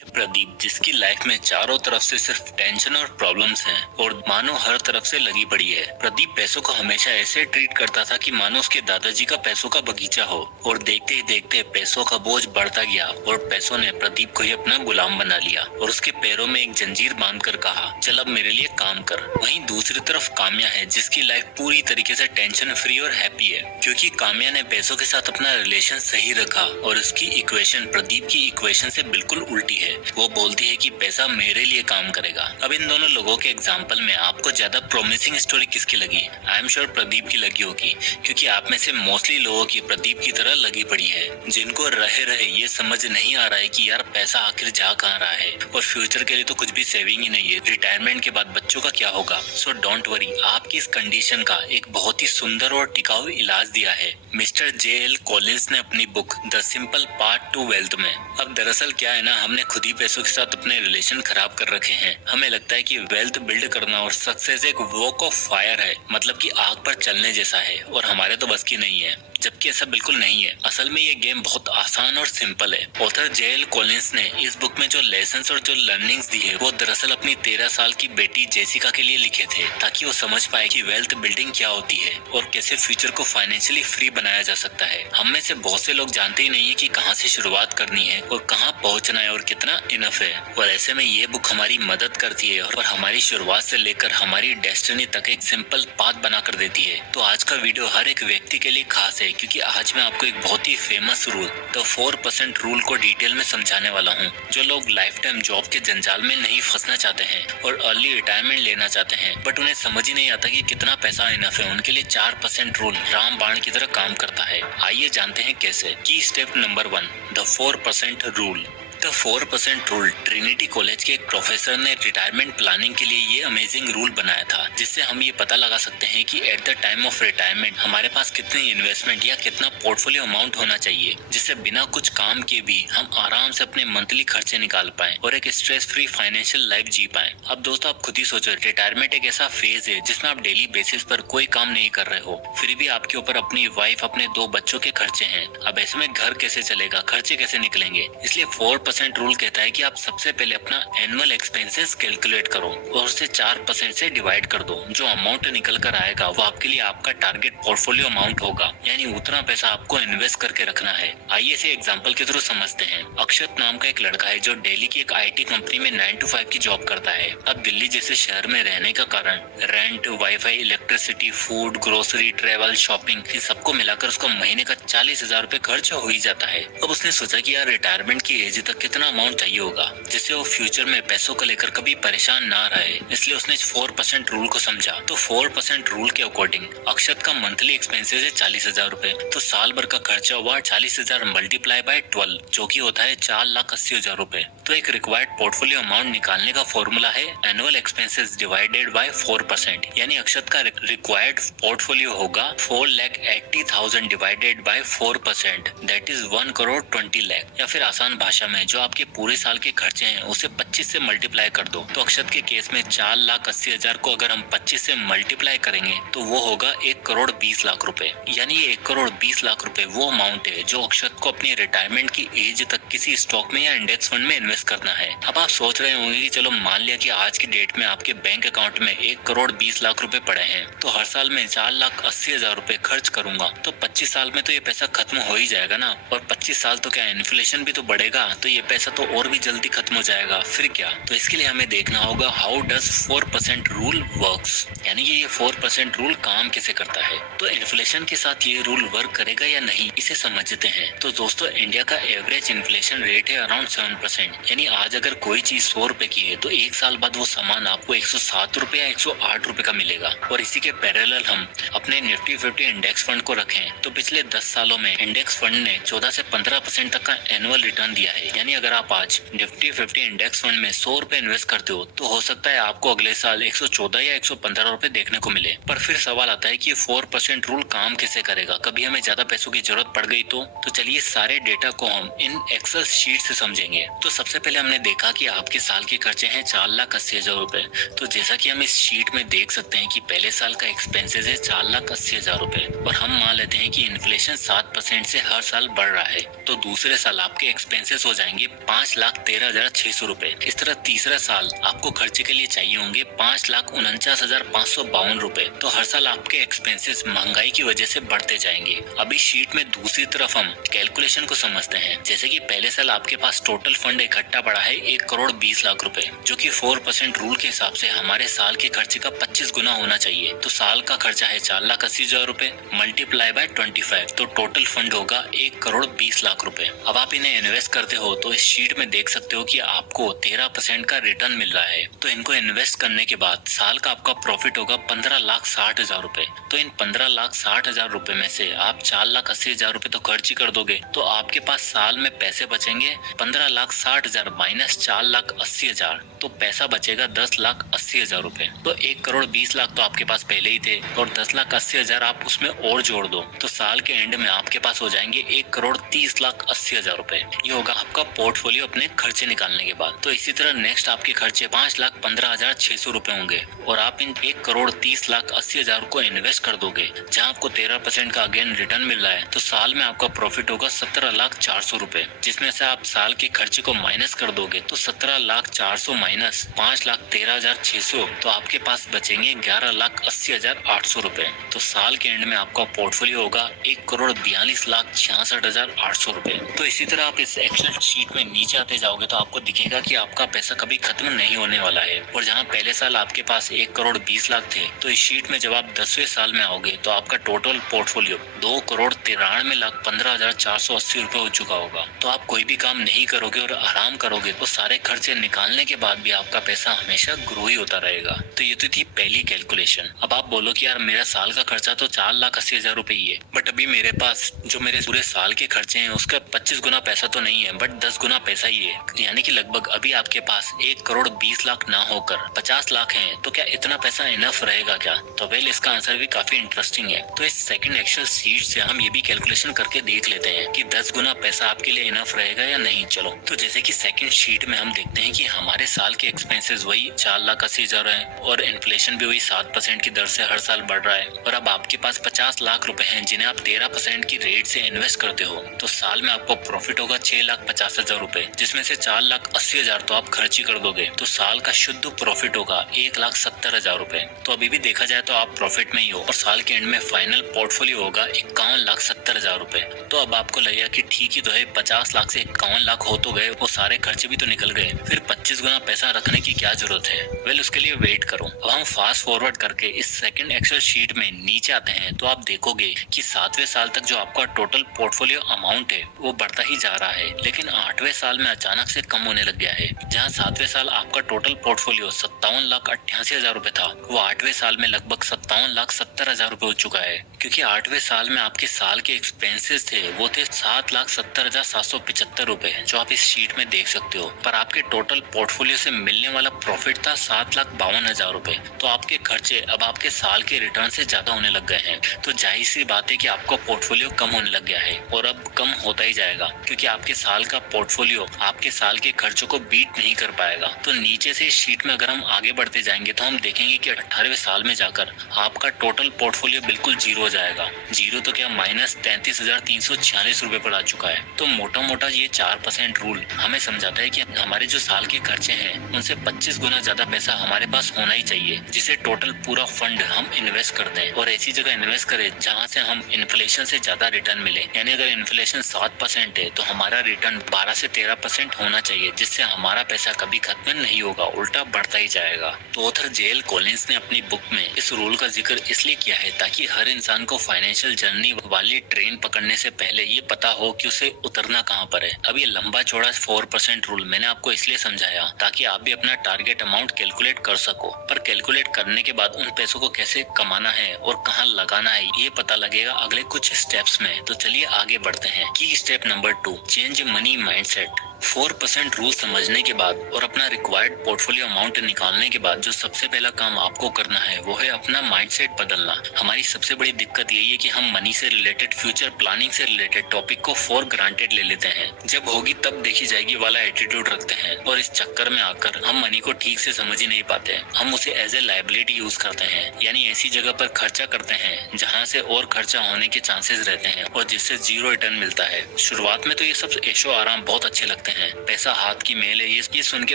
प्रदीप, जिसकी लाइफ में चारों तरफ से सिर्फ टेंशन और प्रॉब्लम्स हैं और मानो हर तरफ से लगी पड़ी है। प्रदीप पैसों को हमेशा ऐसे ट्रीट करता था कि मानो उसके दादाजी का पैसों का बगीचा हो, और देखते ही देखते पैसों का बोझ बढ़ता गया और पैसों ने प्रदीप को ही अपना गुलाम बना लिया और उसके पैरों में एक जंजीर बांधकर कहा, चल अब मेरे लिए काम कर। वहीं दूसरी तरफ काम्या है, जिसकी लाइफ पूरी तरीके से टेंशन फ्री और हैप्पी है, क्योंकि काम्या ने पैसों के साथ अपना रिलेशन सही रखा और उसकी इक्वेशन प्रदीप की इक्वेशन से बिल्कुल उल्टी है। वो बोलती है कि पैसा मेरे लिए काम करेगा। अब इन दोनों लोगों के एग्जाम्पल में आपको ज्यादा प्रोमिसिंग स्टोरी किसकी लगी? आई एम श्योर प्रदीप की लगी होगी, क्योंकि आप में से मोस्टली लोगों की प्रदीप की तरह लगी पड़ी है, जिनको रहे रहे ये समझ नहीं आ रहा है कि यार पैसा आखिर जा कहाँ रहा है और फ्यूचर के लिए तो कुछ भी सेविंग ही नहीं है। रिटायरमेंट के बाद बच्चों का क्या होगा? सो डोंट वरी, आपकी इस कंडीशन का एक बहुत ही सुंदर और टिकाऊ इलाज दिया है मिस्टर J.L. कॉलिंस ने अपनी book the simple part two wealth में। अब दरअसल क्या है ना, हमने खुद ही पैसों के साथ अपने रिलेशन खराब कर रखे हैं। हमें लगता है कि वेल्थ बिल्ड करना और सक्सेस एक वॉक ऑफ फायर है, मतलब कि आग पर चलने जैसा है और हमारे तो बस की नहीं है, जबकि ऐसा बिल्कुल नहीं है। असल में ये गेम बहुत आसान और सिंपल है। Author J.L. कॉलिंस ने इस बुक में जो लेसन्स और जो लर्निंग्स दी है वो दरअसल अपनी 13 साल की बेटी जेसिका के लिए लिखे थे, ताकि वो समझ पाए कि वेल्थ बिल्डिंग क्या होती है और कैसे फ्यूचर को फाइनेंशियली फ्री बनाया जा सकता है। हम में से बहुत से लोग जानते ही नहीं है कि कहाँ से शुरुआत करनी है और कहाँ पहुँचना है और कितना इनफ है, और ऐसे में ये बुक हमारी मदद करती है और हमारी शुरुआत से लेकर हमारी डेस्टिनी तक एक सिंपल पाथ बना कर देती है। तो आज का वीडियो हर एक व्यक्ति के लिए खास है, क्योंकि आज मैं आपको एक बहुत ही फेमस रूल द 4% रूल को डिटेल में समझाने वाला हूँ। जो लोग लाइफ टाइम जॉब के जंजाल में नहीं फंसना चाहते हैं और अर्ली रिटायरमेंट लेना चाहते हैं, बट उन्हें समझ ही नहीं आता कि कितना पैसा इनफ है, उनके लिए 4% रूल रामबाण की तरह काम करता है। आइए जानते हैं कैसे। की step number 1, the 4% rule. The 4% rule Trinity college के एक प्रोफेसर ने रिटायरमेंट प्लानिंग के लिए ये अमेजिंग रूल बनाया था, जिससे हम ये पता लगा सकते हैं कि at the time of retirement हमारे पास कितनी इन्वेस्टमेंट या कितना पोर्टफोलियो अमाउंट होना चाहिए, जिससे बिना कुछ काम के भी हम आराम से अपने मंथली खर्चे निकाल पाए और एक स्ट्रेस फ्री फाइनेंशियल लाइफ जी पाए। अब दोस्तों, आप खुद ही सोचो, रिटायरमेंट एक ऐसा फेज है जिसमें आप डेली बेसिस पर कोई काम नहीं कर रहे हो, फिर भी आपके ऊपर अपनी वाइफ, अपने 2 बच्चों के खर्चे हैं। अब ऐसे में घर कैसे चलेगा, खर्चे कैसे निकलेंगे? इसलिए 4% रूल कहता है कि आप सबसे पहले अपना एनुअल एक्सपेंसेस कैलकुलेट करो और उसे 4% से डिवाइड कर दो। जो अमाउंट निकल कर आएगा वो आपके लिए आपका टारगेट पोर्टफोलियो अमाउंट होगा, यानी उतना पैसा आपको इन्वेस्ट करके रखना है। आइए इसे एग्जांपल के थ्रू समझते हैं। अक्षत नाम का एक लड़का है जो दिल्ली की एक IT कंपनी में 9 to 5 की जॉब करता है। अब दिल्ली जैसे शहर में रहने का कारण rent, wifi, electricity, food, grocery, travel, shopping, इन सबको मिलाकर उसको महीने का 40,000 रुपए खर्च हो ही जाता है। अब उसने सोचा कि यार रिटायरमेंट की एज तक कितना अमाउंट चाहिए होगा जिससे वो फ्यूचर में पैसों को लेकर कभी परेशान ना रहे, इसलिए उसने 4% रूल को समझा। तो 4% रूल के अकॉर्डिंग अक्षत का मंथली एक्सपेंसेस है 40,000 रुपए, तो साल भर का खर्चा हुआ 40,000 मल्टीप्लाई बाय 12, जो कि होता है 4,80,000 रुपए। तो एक रिक्वायर्ड पोर्टफोलियो अमाउंट निकालने का फॉर्मूला है एनुअल एक्सपेंसेस डिवाइडेड बाय 4%, यानी अक्षत का रिक्वायर्ड पोर्टफोलियो होगा 4,80,000 डिवाइडेड बाय 4%, दैट इज 1,20,00,000। या फिर आसान भाषा में जो आपके पूरे साल के खर्चे हैं उसे 25 से मल्टीप्लाई कर दो। तो अक्षत के केस में 4,80,000 को अगर हम 25 से मल्टीप्लाई करेंगे तो वो होगा 1,20,00,000 रुपए, यानी ये 1,20,00,000 रुपए वो अमाउंट है जो अक्षत को अपनी रिटायरमेंट की एज तक किसी स्टॉक में या इंडेक्स फंड में इन्वेस्ट करना है। अब आप सोच रहे होंगे कि चलो मान लिया कि आज की डेट में आपके बैंक अकाउंट में 1,20,00,000 रुपए पड़े हैं, तो हर साल में 4,80,000 रुपए खर्च करूंगा तो 25 साल में तो ये पैसा खत्म हो ही जाएगा ना। और 25 साल तो क्या, इन्फ्लेशन भी तो बढ़ेगा, तो ये पैसा तो और भी जल्दी खत्म हो जाएगा, फिर क्या? तो इसके लिए हमें देखना होगा हाउ डज 4% रूल वर्क्स, यानी कि ये 4% रूल काम कैसे करता है। तो इन्फ्लेशन के साथ ये रूल वर्क करेगा या नहीं, इसे समझते हैं। तो दोस्तों, इंडिया का एवरेज इन्फ्लेशन रेट है अराउंड 7%, यानी आज अगर कोई चीज 100 रुपए की है तो 1 साल बाद वो सामान आपको 107 रुपए या 108 रुपए का मिलेगा। और इसी के पैरेलल हम अपने निफ्टी 50 इंडेक्स फंड को रखें तो पिछले 10 सालों में इंडेक्स फंड ने 14 से 15% तक का एनुअल रिटर्न दिया है। यानी अगर आप आज निफ्टी 50 इंडेक्स फंड में 100 रुपए इन्वेस्ट करते हो तो हो सकता है आपको अगले साल 114 या 115 रुपए देखने को मिले। पर फिर सवाल आता है कि 4% रूल काम कैसे करेगा, कभी हमें ज्यादा पैसों की जरूरत पड़ गई तो चलिए सारे डेटा को हम इन एक्सेल शीट से समझेंगे। तो सबसे पहले हमने देखा कि आपके साल के खर्चे हैं 4,80,000 रुपए। तो जैसा कि हम इस शीट में देख सकते हैं कि पहले साल का एक्सपेंसेस है 4,80,000 रुपए और हम मान लेते हैं कि इन्फ्लेशन 7% से हर साल बढ़ रहा है, तो दूसरे साल आपके एक्सपेंसेस हो जाएंगे 5,13,600 रुपए। इस तरह तीसरा साल आपको खर्चे के लिए चाहिए होंगे 5,49,552 रुपए। तो हर साल आपके एक्सपेंसेस महंगाई की वजह से बढ़ते जाएंगे। अभी शीट में दूसरी तरफ हम कैलकुलेशन को समझते हैं। जैसे कि पहले साल आपके पास टोटल फंड इकट्ठा पड़ा है 1,20,00,000 रुपए, जो कि 4% रूल के हिसाब से हमारे साल के खर्चे का 25 गुना होना चाहिए। तो साल का खर्चा है 4,80,000 रुपए मल्टीप्लाई बाय 25, तो टोटल फंड होगा 1,20,00,000 रुपए। अब आप इन्हें इन्वेस्ट करते हो तो इस शीट में देख सकते हो कि आपको 13% का रिटर्न मिल रहा है। तो इनको इन्वेस्ट करने के बाद साल का आपका प्रॉफिट होगा 15,60,000 रुपए। तो इन 15,60,000 रुपए में से आप 4,80,000 रुपए तो खर्च ही कर दोगे, तो आपके पास साल में पैसे बचेंगे 15,60,000 माइनस 4,80,000, तो पैसा बचेगा 10,80,000 रुपए। तो 1,20,00,000 तो आपके पास पहले ही थे और 10,80,000 आप उसमें और जोड़ दो, तो साल के एंड में आपके पास हो जाएंगे 1,30,80,000 रुपए। ये होगा आपका पोर्टफोलियो अपने खर्चे निकालने के बाद। तो इसी तरह नेक्स्ट आपके खर्चे 5,15,600 रुपए होंगे और आप इन 1,30,80,000 को इन्वेस्ट कर दोगे, जहाँ आपको 13% का अगेन रिटर्न मिल रहा है। तो साल में आपका प्रॉफिट होगा 17,04,000 रुपए, जिसमें से आप साल के खर्चे को माइनस कर दोगे तो 17,04,000 माइनस 5,13,600, तो आपके पास बचेंगे 11,80,800 रुपए। तो साल के एंड में आपका पोर्टफोलियो होगा 1,42,66,800 रुपए। तो इसी तरह आप इस एक्सेल शीट में नीचे आते जाओगे तो आपको दिखेगा कि आपका पैसा कभी खत्म नहीं होने वाला है। और जहाँ पहले साल आपके पास 1,20,00,000 थे, तो इस शीट में जब आप 10वें साल में आओगे तो आपका टोटल पोर्टफोलियो 2,93,15,480 रुपए हो चुका होगा। तो आप कोई भी काम नहीं करोगे और आराम करोगे तो सारे खर्चे निकालने के बाद भी आपका पैसा हमेशा ग्रो ही होता रहेगा। तो ये तो थी पहली कैलकुलेशन। अब आप बोलो कि यार मेरा साल का खर्चा तो 4,80,000 रुपए ही है, बट अभी मेरे पास जो मेरे पूरे साल के खर्चे हैं उसका 25 गुना पैसा तो नहीं है, बट 10 गुना पैसा ही है। यानी कि लगभग अभी आपके पास 1,20,00,000 ना होकर 50 लाख है, तो क्या इतना पैसा इनफ रहेगा क्या? तो वेल, इसका आंसर भी काफी इंटरेस्टिंग है। तो इस सेकंड एक्सेल शीट से हम ये भी कैलकुलेशन करके देख लेते हैं कि 10 गुना पैसा आपके लिए इनफ रहेगा या नहीं। चलो, तो जैसे कि सेकंड शीट में हम देखते हैं कि हमारे साल के एक्सपेंसेस वही 4,80,000 है और इन्फ्लेशन भी वही 7% की दर से हर साल बढ़ रहा है, और अब आपके पास 50 लाख रुपए हैं जिन्हें आप 13% की रेट से इन्वेस्ट करते हो। तो साल में आपको प्रॉफिट होगा 6,50,000 रुपए, जिसमें से 4,80,000 तो आप खर्च ही कर दोगे। तो साल का शुद्ध प्रॉफिट होगा 1,70,000 रुपए। तो अभी भी देखा जाए तो आप प्रॉफिट में ही हो और साल के एंड में फाइनल पोर्टफोलियो होगा 51,70,000 रुपए। तो अब आपको लगेगा कि ठीक ही तो है, 50 लाख से 51 लाख हो तो गए, वो सारे खर्चे भी तो निकल गए, फिर 25 गुना पैसा रखने की क्या जरूरत है? वेल, उसके लिए वेट करो। अब हम फास्ट फॉरवर्ड करके इस सेकंड एक्सेल शीट में नीचे आते हैं तो आप देखोगे कि 7वें साल तक जो आपका टोटल पोर्टफोलियो अमाउंट है वो बढ़ता ही जा रहा है, लेकिन 8वें साल में अचानक से कम होने लग गया है। जहाँ 7वें साल आपका टोटल पोर्टफोलियो 57,88,000 रुपए था, वो 8वें साल में लगभग 57,70,000 रुपए हो चुका है, क्योंकि 8वें साल में आपके साल के एक्सपेंसेस थे वो थे 7,70,775 रुपए, जो आप इस शीट में देख सकते हो। पर आपके टोटल पोर्टफोलियो से मिलने वाला प्रॉफिट था 7,52,000 रुपए। तो आपके खर्चे अब आपके साल के रिटर्न से ज्यादा होने लग गए हैं। तो जाहिर सी बात है कि आपका पोर्टफोलियो कम होने लग गया है और अब कम होता ही जाएगा, क्योंकि आपके साल का पोर्टफोलियो आपके साल के खर्चों को बीट नहीं कर पाएगा। तो नीचे से इस शीट में अगर हम आगे बढ़ते जाएंगे तो हम देखेंगे कि 18वें साल में जाकर आपका टोटल पोर्टफोलियो बिल्कुल जीरो हो जाएगा। जीरो तो क्या, माइनस 33,346 रुपए पर आ चुका है। तो मोटा मोटा ये 4% रूल हमें समझाता है कि हमारे जो साल के खर्चे हैं उनसे 25 गुना ज्यादा पैसा हमारे पास होना ही चाहिए, जिसे टोटल पूरा फंड हम इन्वेस्ट कर दें और ऐसी जगह इन्वेस्ट करें जहां से हम इन्फ्लेशन से ज्यादा रिटर्न मिले। यानी अगर इन्फ्लेशन 7% है तो हमारा रिटर्न 12 से 13% होना चाहिए, जिससे हमारा पैसा कभी खत्म नहीं होगा, उल्टा बढ़ता ही जाएगा। तो ऑथर जेएल कॉलिंस ने अपनी बुक में इस रूल का जिक्र इसलिए किया है ताकि हर इंसान को फाइनेंशियल जर्नी वाली ट्रेन पकड़ने से पहले ये पता हो कि उसे उतरना कहाँ पर है। अब ये लंबा चौड़ा 4% रूल मैंने आपको इसलिए समझाया ताकि आप भी अपना टारगेट अमाउंट कैलकुलेट कर सको, पर कैलकुलेट करने के बाद उन पैसों को कैसे कमाना है और कहाँ लगाना है ये पता लगेगा अगले कुछ स्टेप्स में। तो चलिए आगे बढ़ते हैं कि step number 2, change money mindset. 4% rule समझने के बाद और अपना रिक्वायर्ड पोर्टफोलियो अमाउंट निकालने के बाद जो सबसे पहला काम आपको करना है वो है अपना माइंडसेट बदलना। हमारी सबसे बड़ी दिक्कत यही है कि हम मनी से रिलेटेड, फ्यूचर प्लानिंग से रिलेटेड टॉपिक को फॉर ग्रांटेड ले लेते हैं, जब होगी तब देखी जाएगी वाला एटीट्यूड रखते हैं और इस चक्कर में आकर हम मनी को ठीक से समझ ही नहीं पाते। हम उसे एज ए लायबिलिटी यूज करते हैं, यानी ऐसी जगह पर खर्चा करते हैं जहाँ से और खर्चा होने के चांसेस रहते हैं और जिससे जीरो रिटर्न मिलता है। शुरुआत में तो ये सब ऐशो आराम बहुत अच्छे लगते हैं, पैसा हाथ की मेल है ये सुन के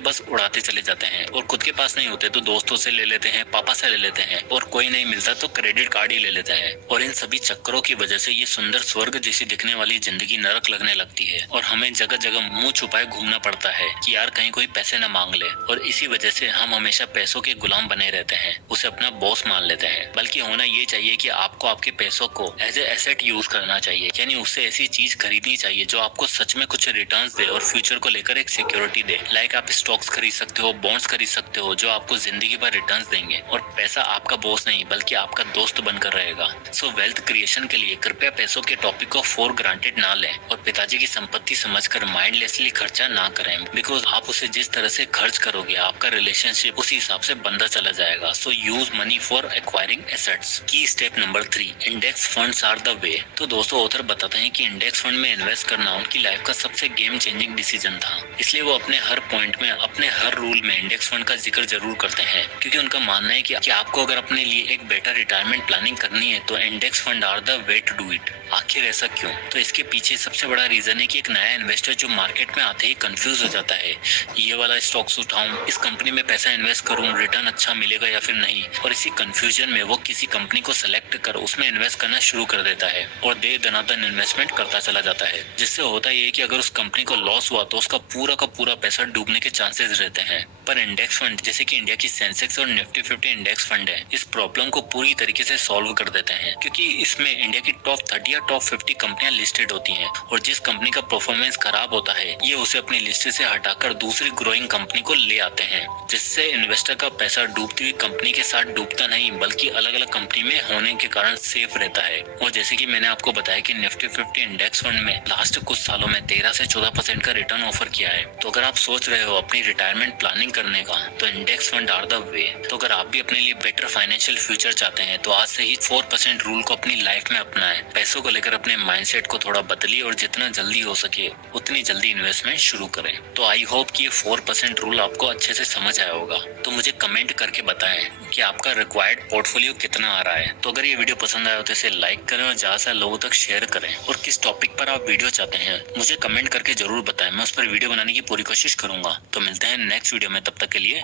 बस उड़ाते चले जाते हैं और खुद के पास नहीं होते तो दोस्तों से ले लेते हैं, पापा से ले लेते हैं और कोई नहीं मिलता तो क्रेडिट कार्ड ही ले लेते हैं। और इन सभी चक्करों की वजह से ये सुंदर स्वर्ग जैसी दिखने वाली जिंदगी नरक लगने लगती है और हमें जगह जगह मुंह छुपाए घूमना पड़ता है कि यार कहीं कोई पैसे न मांग ले। और इसी वजह से हम हमेशा पैसों के गुलाम बने रहते हैं, उसे अपना बॉस मान लेते हैं। बल्कि होना ये चाहिए कि आपको आपके पैसों को एज ए एसेट यूज करना चाहिए, यानी उससे ऐसी चीज खरीदनी चाहिए जो आपको सच में कुछ रिटर्न्स दे और फ्यूचर को लेकर एक सिक्योरिटी दे। लाइक आप स्टॉक्स खरीद सकते हो, बॉन्ड्स खरीद सकते हो जो आपको जिंदगी भर रिटर्न्स देंगे और पैसा आपका बॉस नहीं बल्कि आपका दोस्त बनकर रहेगा। सो वेल्थ क्रिएशन के लिए कृपया पैसों के टॉपिक को फॉर ग्रांटेड ना लें और पिताजी की संपत्ति समझकर माइंडलेसली खर्चा ना करें, बिकॉज आप उसे जिस तरह से खर्च करोगे आपका रिलेशनशिप उसी हिसाब से बनता चला जाएगा। So use money for acquiring assets. Key step number 3, index funds are the way. तो दोस्तों ऑथर बताते हैं कि इंडेक्स फंड में इन्वेस्ट करना उनकी लाइफ का सबसे गेम चेंजिंग डिसीजन था, इसलिए वो अपने हर पॉइंट में अपने हर रूल में इंडेक्स फंड का जिक्र जरूर करते हैं, क्योंकि उनका मानना है कि आपको अगर अपने लिए एक बेटर रिटायरमेंट प्लानिंग करनी है तो index fund are the way to do it. आखिर ऐसा क्यों? तो इसके पीछे सबसे बड़ा रीजन है कि एक नया इन्वेस्टर जो मार्केट में आते ही कंफ्यूज हो जाता है, ये वाला स्टॉक्स उठाऊं, इस कंपनी में पैसा इन्वेस्ट करूं, रिटर्न अच्छा मिलेगा या फिर नहीं, और इसी कंफ्यूजन में वो किसी कंपनी को सेलेक्ट कर उसमें इन्वेस्ट करना शुरू कर देता है और दे दनादन इन्वेस्टमेंट करता चला जाता है, जिससे होता ये है कि अगर उस कंपनी को लॉस हुआ तो उसका पूरा का पूरा पैसा डूबने के चांसेस रहते हैं। पर इंडेक्स फंड जैसे कि इंडिया की सेंसेक्स और निफ्टी 50 इंडेक्स फंड है, इस प्रॉब्लम को पूरी तरीके से सॉल्व कर देते हैं, क्योंकि इसमें इंडिया की टॉप 30 या टॉप 50 कंपनियां लिस्टेड होती हैं और जिस कंपनी का परफॉर्मेंस खराब होता है ये उसे अपनी लिस्ट से हटाकर दूसरी ग्रोइंग कंपनी को ले आते हैं, जिससे इन्वेस्टर का पैसा डूबती हुई कंपनी के साथ डूबता नहीं बल्कि अलग अलग कंपनी में होने के कारण सेफ रहता है। और जैसे कि मैंने आपको बताया कि निफ्टी 50 इंडेक्स फंड में लास्ट कुछ सालों में 13 से 14% का रिटर्न ऑफर किया है। तो अगर आप सोच रहे हो अपनी रिटायरमेंट प्लानिंग करने का तो index fund are the way. तो अगर आप भी अपने लिए बेटर फाइनेंशियल फ्यूचर चाहते हैं तो आज से ही 4% रूल को अपनी लाइफ में अपनाएं। पैसों को लेकर अपने माइंडसेट को थोड़ा बदलिए और जितना जल्दी हो सके उतनी जल्दी इन्वेस्टमेंट शुरू करें। तो आई होप कि ये 4% रूल आपको अच्छे से समझ आया होगा। तो मुझे कमेंट करके बताएं कि आपका रिक्वायर्ड पोर्टफोलियो कितना आ रहा है। तो अगर ये वीडियो पसंद आया तो इसे लाइक करें और ज्यादा से लोगों तक शेयर करें और किस टॉपिक पर आप वीडियो चाहते हैं मुझे कमेंट करके जरूर बताएं, मैं उस पर वीडियो बनाने की पूरी कोशिश करूंगा। तो मिलते हैं नेक्स्ट वीडियो में, तब तक के लिए